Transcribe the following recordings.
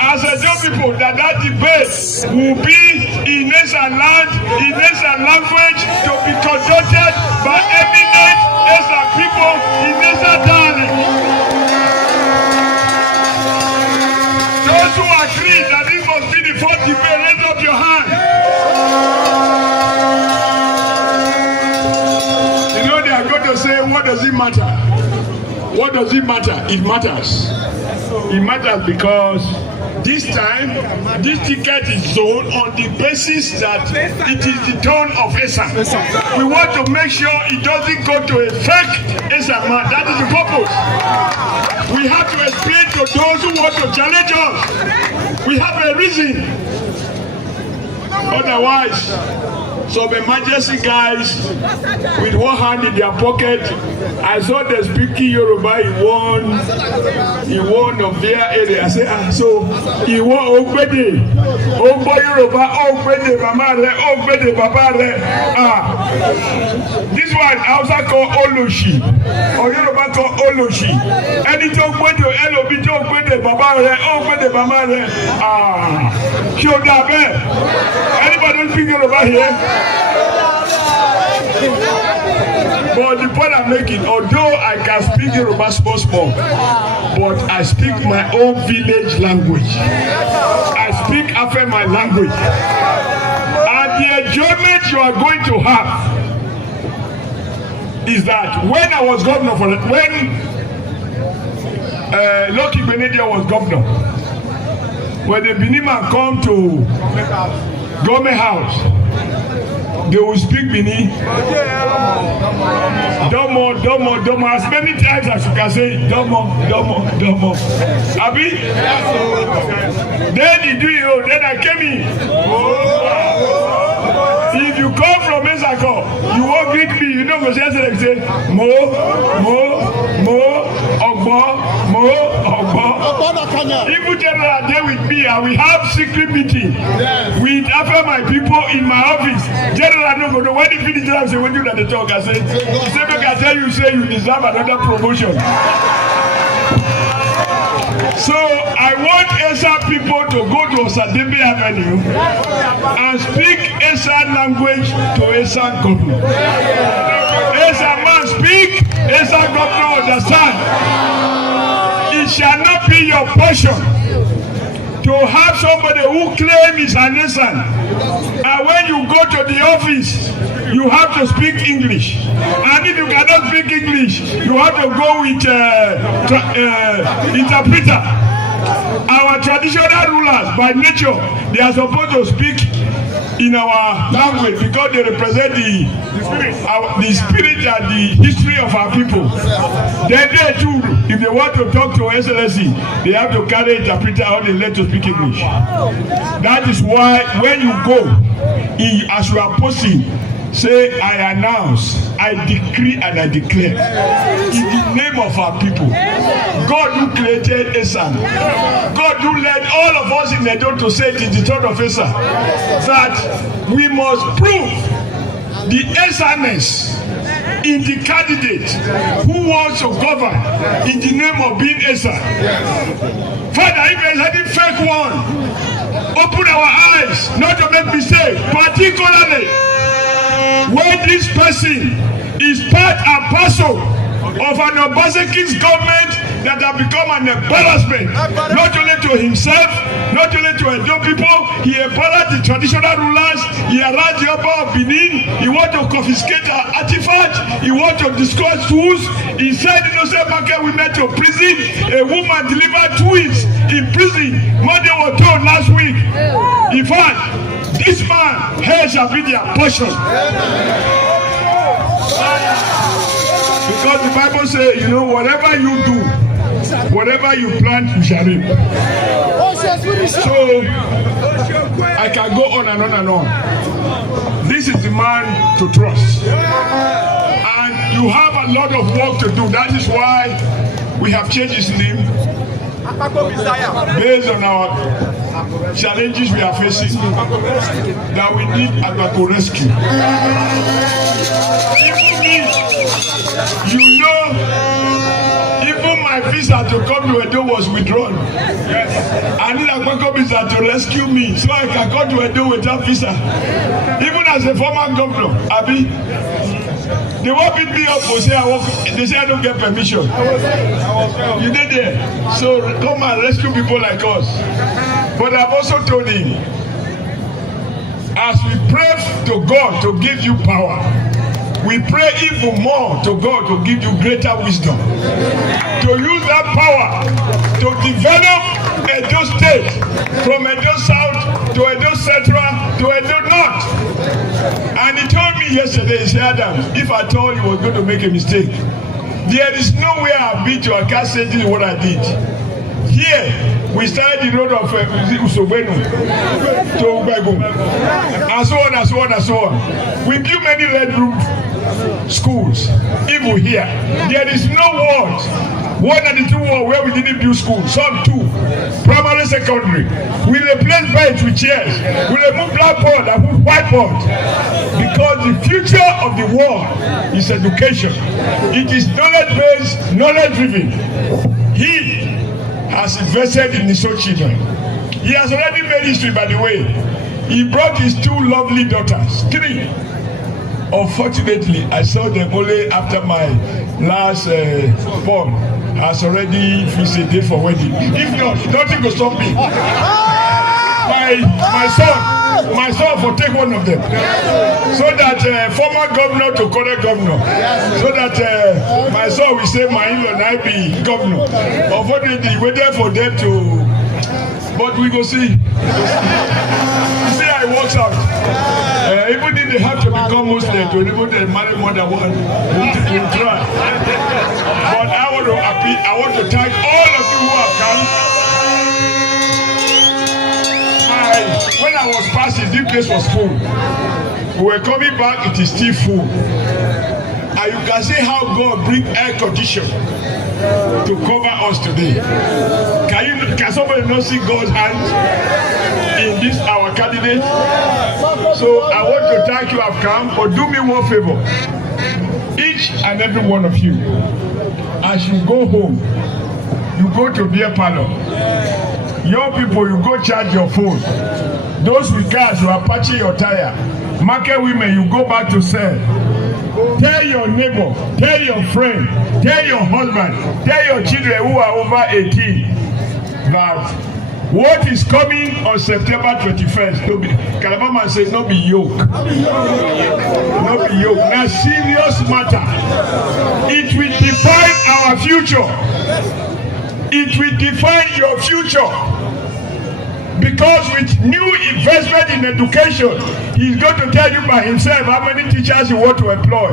As a young people, that debate will be in nation land, in nation language, to be conducted by eminent nation people in nation dialect. Those who agree that this must be the fourth debate, raise up your hand. You know they are going to say, what does it matter? What does it matter? It matters. It matters because this time, this ticket is zoned on the basis that it is the tone of ESA. We want to make sure it doesn't go to a fake ESA man. That is the purpose. We have to explain to those who want to challenge us. We have a reason. Otherwise, some emergency guys with one hand in their pocket. I saw them speaking Yoruba in one of their area. I said, so he won Ogbede. Ogbo Yoruba, Ogbede Mama Re, Ogbede Baba Re. This one Hausa called Oloshi, or Yoruba called Oloshi. Any talk Ogbede, Elobi talk Ogbede Baba Re, Ogbede Mama Re. Show that. Anybody don't speak Yoruba here? But the point I'm making, although I can speak Yoruba small, but I speak my own village language. I speak after my language. And the enjoyment you are going to have is that when I was governor, when Lucky Benedia was governor, when the Benin man come to government house, they will speak Bini. Domo, domo, domo. As many times as you can say, domo, domo, domo. Abi? Then you do it, then I came in. If you come from Mesako, you won't greet me. You know what I'm say? Mo, Ogbo, Mo, Ogbo. Even general there with me, and we have secret meeting with after my people in my office. General no go know when he finish I say when you at the talk, I say make I tell you say you deserve another promotion. So I want ESA people to go to Osadebe Avenue and speak ESA language to ESA government. ESA man speak, ESA government understand. It shall not be your portion to have somebody who claims is an ESA. And when you go to the office, you have to speak English. And if you cannot speak English, you have to go with interpreter. Our traditional rulers, by nature, they are supposed to speak in our language because they represent the spirit and the history of our people. Then they too, if they want to talk to Excellency, they have to carry interpreter or they let to speak English. That is why when you go, as you are posting, say, I announce, I decree and I declare in the name of our people. God who created Esa, God who led all of us in Edo to say it is the third of Esa, that we must prove the Esa-ness in the candidate who wants to govern in the name of being Esa. Father, if there is any fake one, open our eyes not to make mistakes, particularly when this person is part and parcel of an Obasanjo's government that have become an embarrassment, not only to himself, not only to Edo people. He embarrassed the traditional rulers. He harassed the Oba of Benin. He want to confiscate our artifacts. He want to destroy tools. He said innocent market women to prison. A woman delivered twins in prison. Monday was told last week. In fact, this man, hair shall be their portion. Because the Bible says, you know, whatever you do, whatever you plant, you shall reap. So, I can go on and on and on. This is the man to trust. And you have a lot of work to do. That is why we have changed his name. Based on our challenges we are facing, that we need Akpako rescue. You know, even my my visa to come to Edo was withdrawn. Yes. I need Akpakomiza to rescue me so I can come to Edo without visa. Even as a former governor, Abi, they won't beat me up for say I walk. They say I don't get permission. You did there. So come and rescue people like us. But I've also told him, as we pray to God to give you power, we pray even more to God to give you greater wisdom. To use that power to develop Edo State from Edo South to Edo Central to Edo North. And he told me yesterday, he said, Adam, if I told you was going to make a mistake, there is no way I've been to, I can't say this is what I did. Here, we started the road of Usobenu to Ubego, and so on and so on and so on. We built many red roof schools, even here. There is no ward, 192 ward where we didn't build schools, some 2, primary, secondary. We replaced bench with chairs. We remove blackboard and put whiteboard. Because the future of the world is education. It is knowledge-based, knowledge-driven. He has invested in his own children. He has already made history, by the way. He brought his 2 lovely daughters, 3. Unfortunately, I saw them only after my last born has already fixed a day for wedding. If not, nothing will stop me. My son will take one of them. So that former governor to current governor. So that my son will say my in-law and I be governor. Unfortunately, we waited for them to, but we go see. You see how it works out. Even if they have to become Muslim, to even they marry more than one, we'll try. But I want to thank all of you who have come. When I was passing, this place was full. We were coming back, it is still full. And you can see how God bring air condition to cover us today. Can somebody not see God's hand in this our candidate? So I want to thank you have come, but do me one favor. Each and every one of you, as you go home, you go to beer parlor. Young people, you go charge your phone. Those with cars, you are patching your tire. Market women, you go back to sell. Tell your neighbor, tell your friend, tell your husband, tell your children who are over 18 that what is coming on September 21st, no be, Kalabama says, no be yoke. No be yoke. Now, serious matter. It will define our future. It will define your future. Because with new investment in education, he's going to tell you by himself how many teachers he want to employ.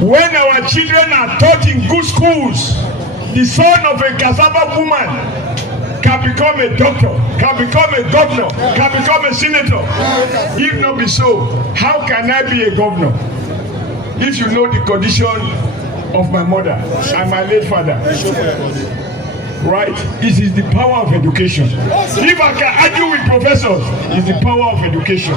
When our children are taught in good schools, the son of a cassava woman can become a doctor, can become a governor, can become a senator. If not be so, how can I be a governor? If you know the condition of my mother and my late father. Right? It is the power of education. If I can argue with professors, it's the power of education.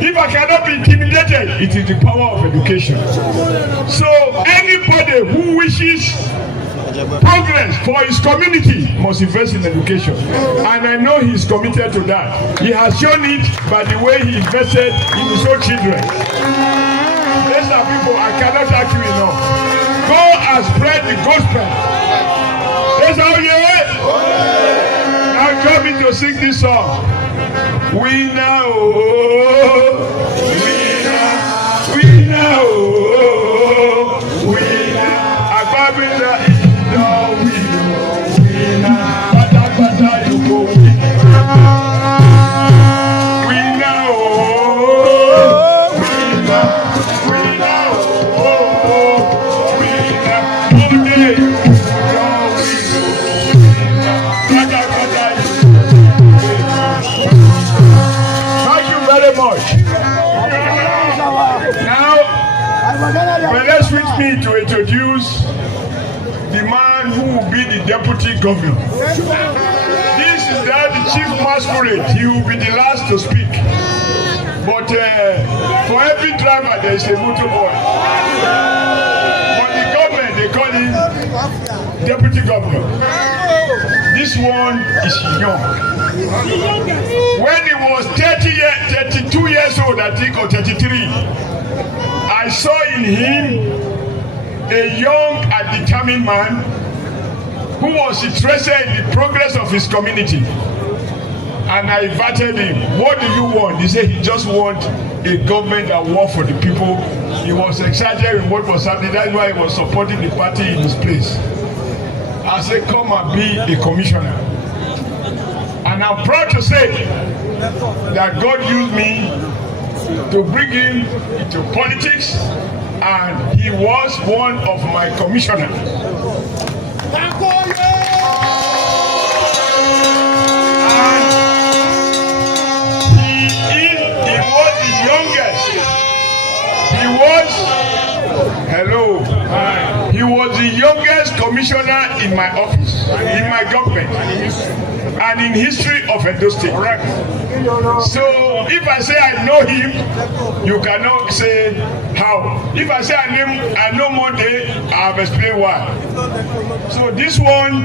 If I cannot be intimidated, it is the power of education. So anybody who wishes progress for his community must invest in education. And I know he is committed to that. He has shown it by the way he invested in his own children. These are people I cannot thank you enough. Go and spread the gospel. That's how you are. Now join me to sing this song. We now, we now, Akpakomiza is the winner. Pata you go win. We now, let's with me to introduce the man who will be the deputy governor. This is the chief masquerade. He will be the last to speak. But for every driver, there is a motor boy. For the government, they call him deputy governor. This one is young. When he was 32 years old, I think, or 33, I saw in him a young and determined man who was interested in the progress of his community. And I invited him. What do you want? He said he just wants a government that works for the people. He was excited with what was happening. That's why he was supporting the party in his place. I said, come and be a commissioner. And I'm proud to say that God used me to bring him into politics, and he was one of my commissioners. He was the youngest commissioner in my office, in my government, and in history of Edo State. So if I say I know him, you cannot say how. If I say I know Monday, I have explained why. So this one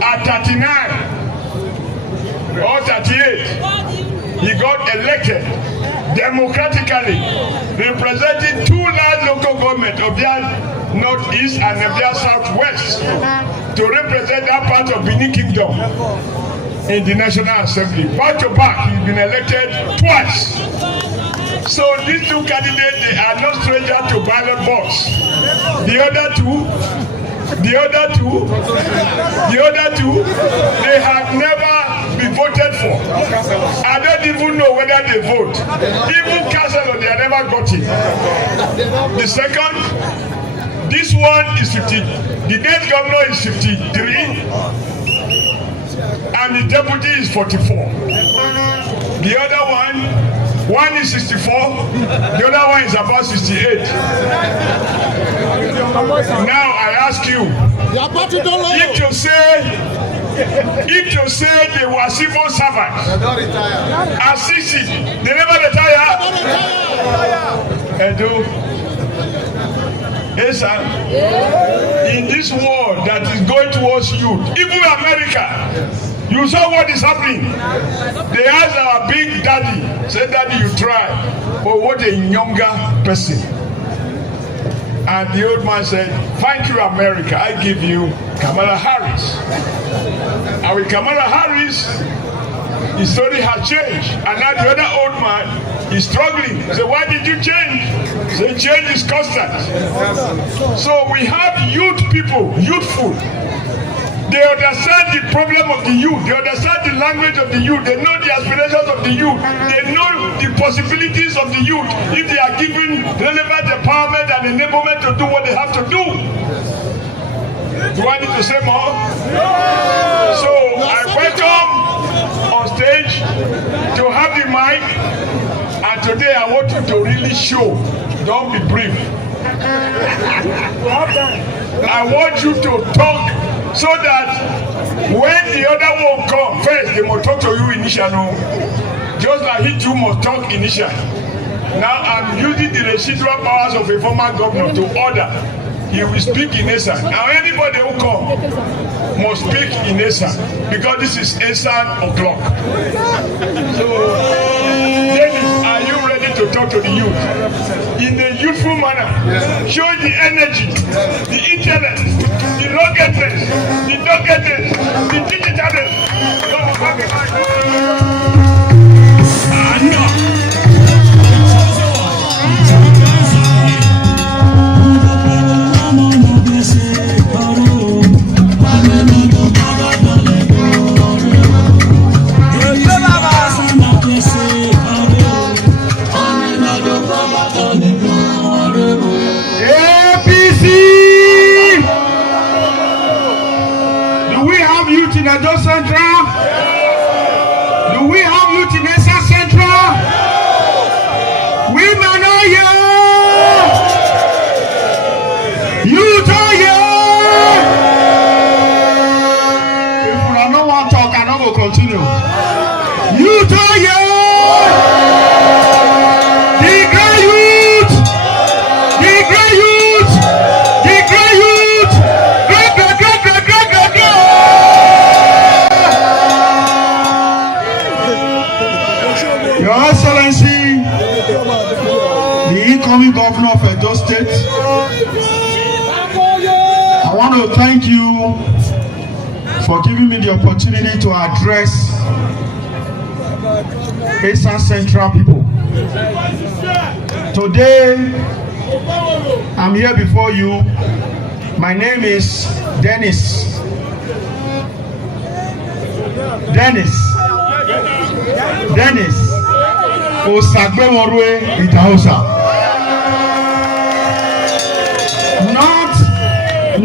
at 39 or 38, he got elected democratically, representing two large local governments of their northeast and of their southwest, to represent that part of Benin Kingdom in the National Assembly. Back to back, he's been elected twice. So these two candidates, they are no stranger to ballot box. The other two, they have never been voted for. I don't even know whether they vote. Even councillor, they have never got it. The second, this one is 50. The next governor is 53, and the deputy is 44. The other one is 64. The other one is about 68. Now I ask you, if you say they were civil servants at 60, they never retire. Edo, yes, sir. In this war that is going towards youth, even America, you saw what is happening. They asked our big daddy, said, "Daddy, you try." But what a younger person. And the old man said, "Thank you, America. I give you Kamala Harris." And with Kamala Harris, his story has changed. And now the other old man is struggling. He said, "Why did you change?" He said, "Change is constant." So we have youth people, youthful. They understand the problem of the youth. They understand the language of the youth. They know the aspirations of the youth. They know the possibilities of the youth if they are given relevant empowerment and enablement to do what they have to do. Do I need to say more? So I welcome on stage to have the mic, and today I want you to really show. Don't be brief. I want you to talk, so that when the other one come first, they must talk to you initially. Just like he too must talk initially. Now I'm using the residual powers of a former governor to order. He will speak in Esan. Now anybody who come must speak in Esan, because this is Esan o'clock. So, Dennis, are you ready to talk to the youth in a youthful manner? Show the energy, the intellect, the ruggedness, the doggedness, the digitalness. APC! Do we have youth in Edo Central? Do we have youth in Esa Central? Women are here! Youth are here! If we don't want to talk, I don't will continue. Youth are here! The great youth! Your Excellency, the incoming governor of Edo State, I want to thank you for giving me the opportunity to address Eastern Central people. Today, I'm here before you. My name is Dennis Osagbeworwe Idahosa.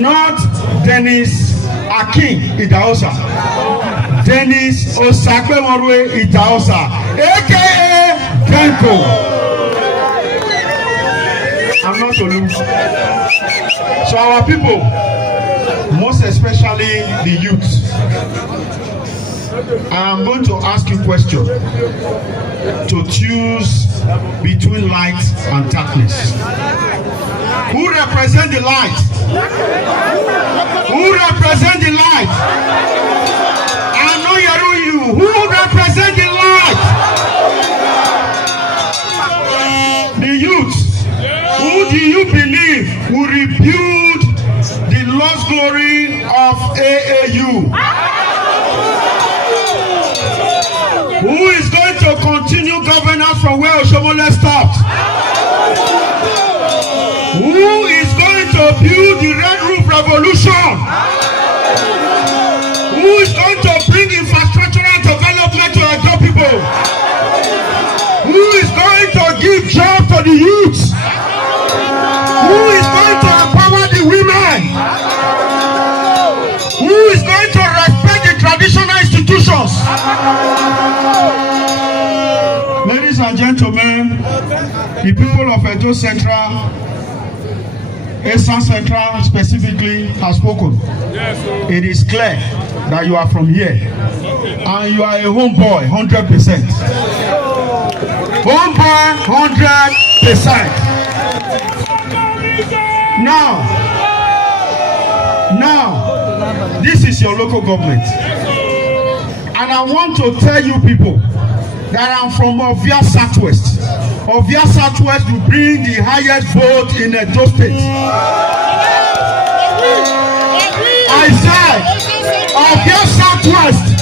Not Dennis Akin Idahosa. Dennis Osagbeworwe Idahosa, aka Kenko. I'm not Olu. So our people, most especially the youth, I'm going to ask you a question to choose between light and darkness. Who represent the light? Who represent the light? I know you. Who represent the light? The youth. Who do you believe will rebuild the lost glory of AAU? Who is going to continue governance from where Oshomole stopped? Who is going to build the Red Roof Revolution? Who is going to bring infrastructural development to Edo people? Who is going to give jobs to the youth? Who is going to empower the women? Who is going to respect the traditional institutions? Ladies and gentlemen, the people of Edo Central, Eastern Central specifically, has spoken. It is clear that you are from here and you are a homeboy 100%. Homeboy 100%. Now, this is your local government, and I want to tell you people that I'm from Ovia Southwest. Ovia Southwest will bring the highest vote in Edo State. I said Ovia Southwest